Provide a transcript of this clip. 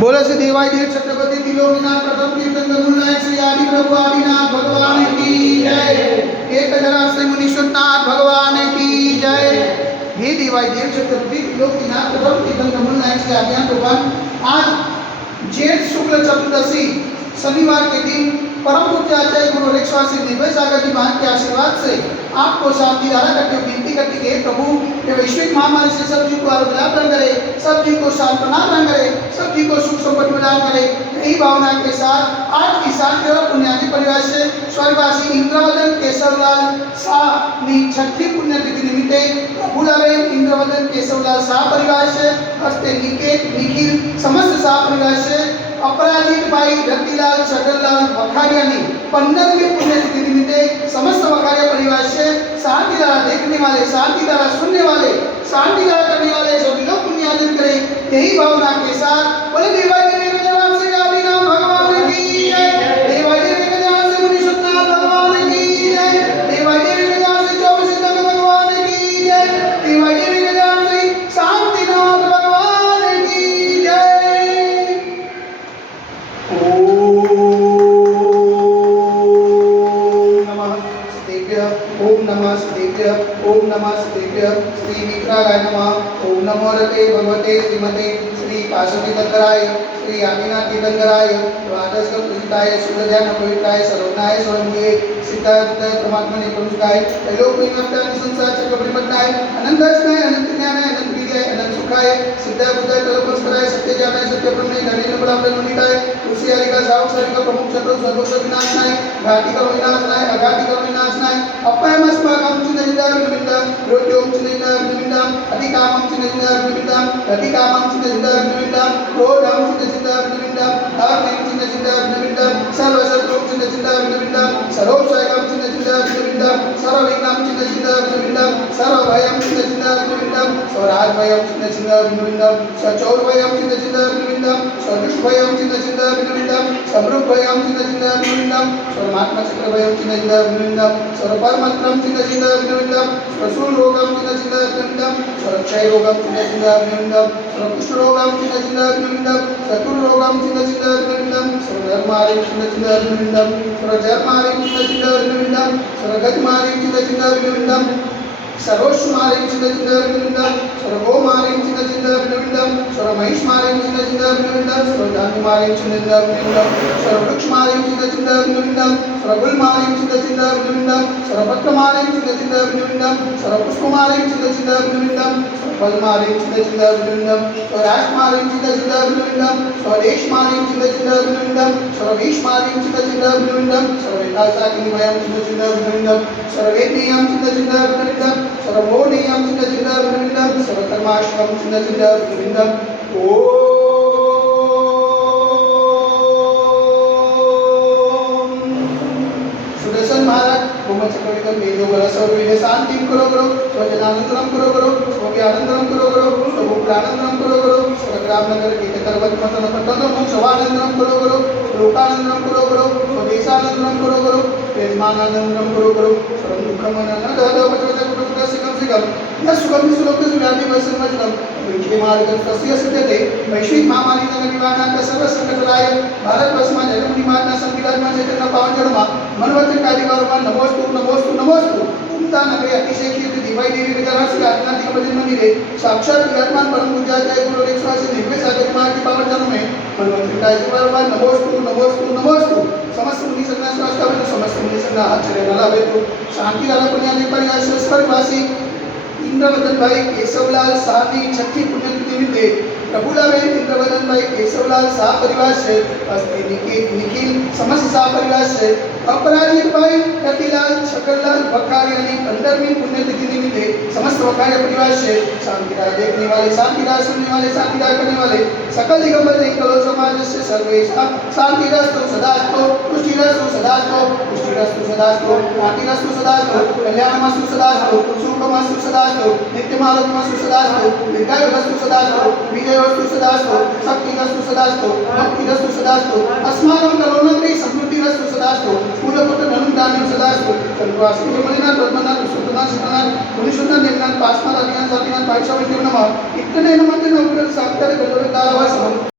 बोले से देवाय देव छत्रपति त्रिलोकीनाथ प्रथम कीर्तन गरुड़नाथ श्री आदि प्रभु आदिनाथ भगवान की जय। एक हजार से मुनीश्वरनाथ भगवान की जय। हे देवाय देव छत्रपति त्रिलोकीनाथ प्रथम कीर्तन गरुड़नाथ श्री आदिनाथ भगवान, आज जेठ शुक्ल चतुर्दशी शनिवार के दिन परम पूज्य आचार्य गुरु रेखवासी निर्भय सागर जी महाराज के आशीर्वाद से आपको शांति धारा करके विनती करती है, प्रभु ये वैश्विक महामारी से सब जी को आरोग्य प्रदान करे, सब जी को सांत्वना प्रदान करे, सब जी को सुख संपत्ति प्रदान करे। यही भावना के साथ आज की शांति और पुण्याजी परिवार से स्वर्गवासी इंद्रवदन केशवलाल शाह ની छठी पुण्यतिथि निमित्ते प्रफुल्लाबेन इंद्रवदन केशवलाल शाह परिवार से हस्ते निकेत निखिल समस्त शाह परिवार से अपराजित भाई रतिलाल छगनलाल वखारिया ने 15वीं पुण्यतिथि निमित्ते समस्त वखारिया परिवार से शांति धारा देखने वाले, शांति धारा सुनने वाले, शांति धारा करने वाले सभी लोग पुण्य अर्जन करें। यही भावना के साथ बोले देवाय देव गजानन श्री आदिनाथ भगवान की जय। देवाय देव गजानन श्री मुनीश्वरनाथ भगवान की जय। देवाय देव गजानन श्री 24 सिद्धनाथ भगवान की जय। देवाय देव गजानन श्री शांतिनाथ भगवान की जय। ओम नमः शिवाय। ओम नमः शिवाय। श्री विग्रहाय नमः। ओम नमो रते भगवते श्रीमते श्री पार्वती दत्तराय श्री आदिनाथ तीर्थंकराय द्वादश पूजिताय सुरध्यान पवित्राय सर्वज्ञाय सर्वज्ञे सिद्धार्थ परमात्मने प्रमुखाय लोक विमत्तानि संसार चक्रवर्तीमत्ताय अनंतस्मय अनंत ज्ञानाय अनंत विद्याय अनंत सुखाय सिद्ध बुद्धाय तलपस्कराय सत्य ज्ञानाय सत्य ब्रह्मणे नरेंद्र ब्राह्मण मुनिकाय तुलसी आदि का सावक सारी का प्रमुख चतुर सर्वोच्च विनाशनाय घाटी का विनाशनाय अघाटी का विनाशनाय अपयमस्माकं चिन्तिता विनिमित्ता रोत्यों चिन्तिता विनिमित्ता अधिकामं चिन्तिता विनिमित्ता अधिकामं चिन्तिता विनिमित्ता क्रोधं चिन्तिता विनिमित्ता आत्मं चिन्तिता विनिमित्ता सर्वशत्रुं चिन्तिता विनिमित्ता सर्वोपशायं चिन्तिता विनिमित्ता सर्वविघ्नं चिन्तिता विनिमित्ता सर्वभयं चिन्तिता विनिमित्ता स्वराजभयं चिन्तिता विनिमित्ता सचौरभयं चिन्तिता विनिमित्ता सदुष्टभयं चिन्तिता विनिमित्ता समृद्धभयं चिन्तिता विनिमित्ता सर्वमात्मचक्रभयं चिन्तिता विनिमित्ता सर्वपरमन्त्रं चिन्तिता विनिमित्ता सर्वशूलरोगं चिन्तिता विनिमित्ता सर्वक्षयरोगं चिन्तिता विनिमित्ता सर्वकुष्ठरोगं चिन्तिता विनिमित्ता चतुर्रोगं चिन्तिता विनिमित्ता सर्वधर्मारिं चिन्तिता विनिमित्ता सर्वजर्मारिं चिन्तिता विनिमित्ता सर्वगतिमारिं चिन्तिता विनिमित्ता सर्वोष्मारिं चिन्तिता विनिमित्ता सर्वगोमारिं चिन्तिता विनिमित्ता सर्वमहिष्मारिं चिन्तिता विनिमित्ता सर्वधान्यमारिं चिन्तिता विनिमित्ता सर्ववृक्षमारिं चिन्तिता विनिमित्ता सर्वगुल्मारिं चिन्तिता विनिमित्ता सर्वपत्रमारिं चिन्तिता विनिमित्ता सर्वपुष्पमारिं चिन्तिता विनिमित्ता सर्वफलमारिं चिन्तिता विनिमित्ता सर्वराष्ट्रमारिं चिन्तिता विनिमित्ता सर्वदेशमारिं चिन्तिता विनिमित्ता सर्वभीष्मारिं चिन्तिता विनिमित्ता सर्ववेदासाकिनीमयं चिन्तिता विनिमित्ता सर्ववेदनीयं चिन्तिता विनिमित्ता सर्वमोहनीयं चिन्तिता विनिमित्ता सर्वकर्माश्रमं चिन्तिता विनिमित्ता सुदर्शन महाराज गोमचक्रविदं मेजोबल सर्वविघ्न शांतिं करो स्वजनानंदनं करो स्वव्यानंदनं करो स्वभूप्रानंदनं करो स्वग्रामनगर कीर्तकर्वत्मतन पतनो मोक्षवानंदनं करो लोकानंदनं करो स्वदेशानंदनं करो प्रेमानंदनं करो सर्वदुःखमननं ददपचकटुकसिकं न सुखं सुलोकं व्याधि वैसन्वजनं विक्षेमार्गं तस्य सिद्धते वैश्विक महामारी निवारणार्थ सर्व संकटराय भारतवर्षમાં જન્મની મારના સંવિધાનમાં ચેતનના પાવન જળમાં મનવચન કાર્યવારોમાં નમોસ્તુ નમોસ્તુ નમોસ્તુ ઉમતા નગરે અતિશય કીર્તિ દિવાઈ દેવી ગજાનન શ્રી આદિનાથ ભજન મંદિરે साक्षात विराजमान परम पूज्याचार्य गुरु रेखवासी निर्भय सागर महाराज के पावन चरणों में मन्वंतरी कार्यवारों नमोस्तु नमोस्तु नमोस्तु समस्त मुनि संज्ञा स्वास्थ्य में समस्त मुनि संज्ञा आचरण न लावे तो शांति वाला पुण्याजी परिवार स्वर्गवासी इंद्रवदन भाई केशवलाल शाह की छठी पुण्यतिथि निमित्ते प्रफुल्लाबेन इंद्रवदन भाई केशवलाल शाह परिवार से हस्ते निखिल समस्त शाह परिवार से अपराजित भाई रतिलाल छगनलाल वखारिया ने 15वीं पुण्यतिथि निमित्ते समस्त वखारिया परिवार से शांति धारा देखने वाले, शांति धारा सुनने वाले, शांति धारा करने वाले सकल दिगंबर कलो समाज से सर्वेशा शांतिरस्तु सदास्तु पुष्टिरस्तु सदास्तु पुष्टिरस्तु सदास्तु शांतिरस्तु सदास्तु कल्याणमस्तु सदास्तु सुखमस्तु सदास्तु नित्यमारोग्यमस्तु सदास्तु दीर्घायुरस्तु सदास्तु विजयोस्तु सदास्तु शक्तिरस्तु सदास्तु भक्तिरस्तु सदास्तु अस्माकं करोनग्रे समृद्धिरस्तु सदास्तु पूर्वपुत्र धनुर्धान्यं सदास्तु सर्ववासी मलिनाथ पद्मनाथ सुतनाथ सिद्धनाथ मुनीश्वरनाथ देवनाथ पासनाथ अज्ञान साधीनाथ पाइशाविद्यो नमः इतने नमः नमः साक्षात् गौरव दारावा समं